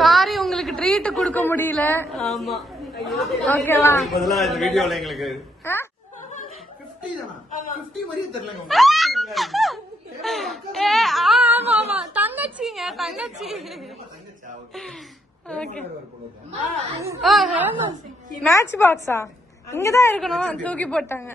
Sorry உங்களுக்கு treat கொடுக்க முடியல. ஆமா ஓகேவா? இந்த வீடியோல எங்களுக்கு ஆமா தங்கச்சிங்க தங்கச்சி. மேட்ச் பாக்ஸா இங்கதான் இருக்கணும், தூக்கி போட்டாங்க.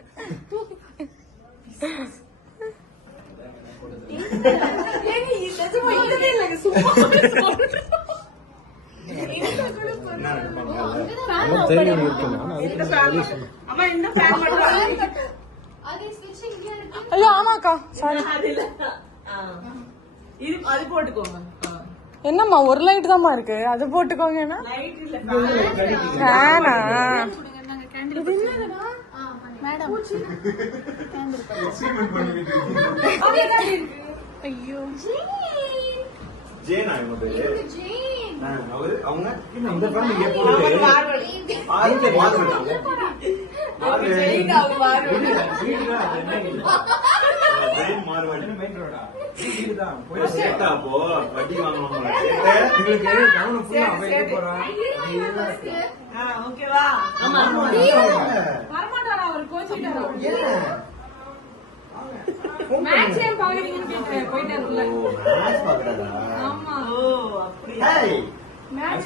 ஐயோ ஆமாக்கா சாரி. அது போட்டுக்கோங்க. என்னம்மா ஒரு லைட் தான்மா இருக்கு, அது போட்டுக்கோங்க. வேணா ஐயோ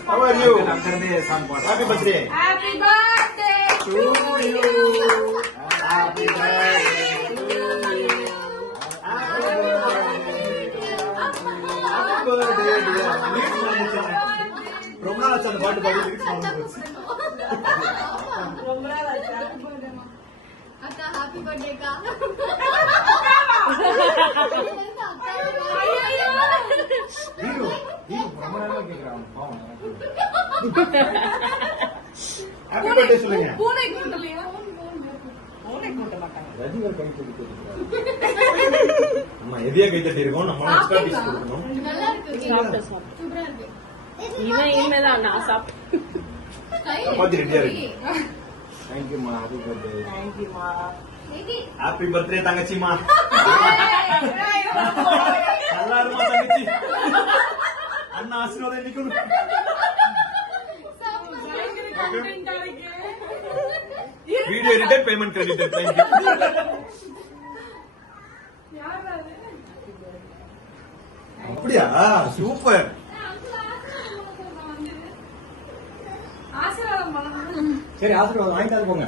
How are you? Happy birthday. Happy birthday to you. Happy birthday to you. Happy birthday dear. ரொம்ப நாள் அந்த பாட்டு பாடிட்டு ரொம்ப நாள் அக்கா ஹாப்பி பர்த்டே அக்கா. ஹாப்பி பர்த்டே சொல்லுங்க. பூனை கூட்டலையா? பூனை கூட்ட மாட்டாங்க. ரஜிவர் கை தட்டி அம்மா எதியா கை தட்டி இருக்கோம். நம்ம எக்ஸ்ட்ரா பீஸ் கொடுக்கணும். நல்லா இருக்கு. சூப்பரா இருக்கு. இவன் இனிமேதான் நான் சாப்பிட்டு. சப்பாத்தி ரெடியா இருக்கு. Thank you ma. Happy birthday. Thank you ma. Happy birthday தங்கச்சிமா. நல்லா இருமா தங்கச்சி. அண்ணா ஆசீர்வாதம் நிக்கணும். Video edited payment credited. Thank you. அப்படியா? சூப்பர். ஆசீர்வாதம் சரி ஆசீர்வாதம் வாங்கிட்டு போங்க.